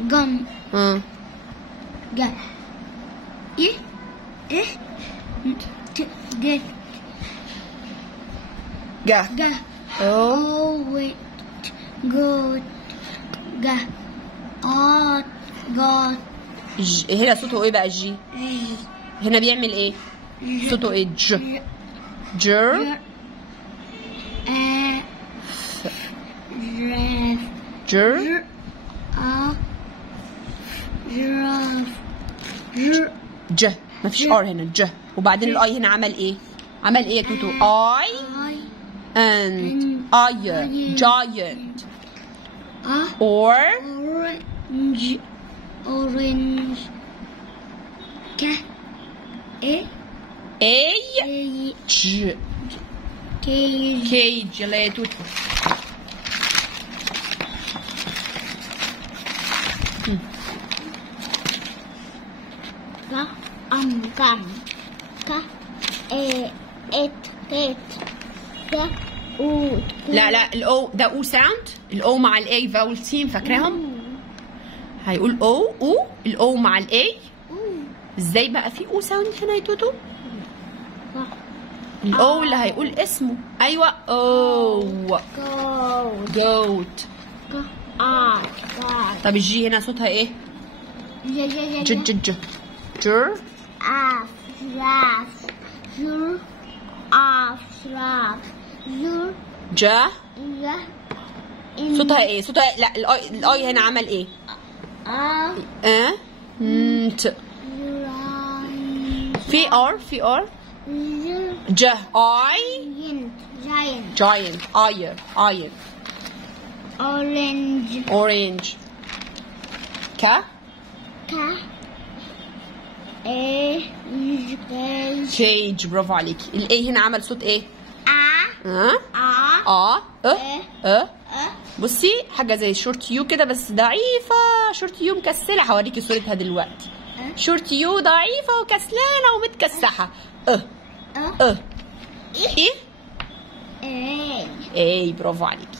جم جا إيه إيه جا جا جا أو جوت جا آت جات. هنا صوته ايه بقى الجي؟ هنا بيعمل ايه؟ صوته ايه؟ ج جر جر ج. مفيش ار هنا. ج. وبعدين الاي هنا عمل ايه؟ عمل ايه يا توتو؟ اي and giant orange ج كيج. يلا يا توتو. لا لا الاو ده او ساوند. الاو مع الاي فاول تيم فاكراهم؟ هيقول او الاو مع الاي. ازاي بقى في او ساوند هنا يا توتو؟ الاو اللي هيقول اسمه. ايوه او جوت. طب الجي هنا صوتها ايه؟ ج ج ج جر جا. صوتها ايه؟ صوتها لا الاي هنا عمل ايه؟ انت في ار جه اي جاينت اير اورنج كا كيج. برافو عليكي. الاي هنا عمل صوت ايه؟ بصي حاجه زي شورت يو كده بس ضعيفه. شورت يو مكسله. هوريكي صورتها دلوقتي. شورت يو ضعيفه وكسلانه ومتكسحه. ايه ايه برافو عليكي.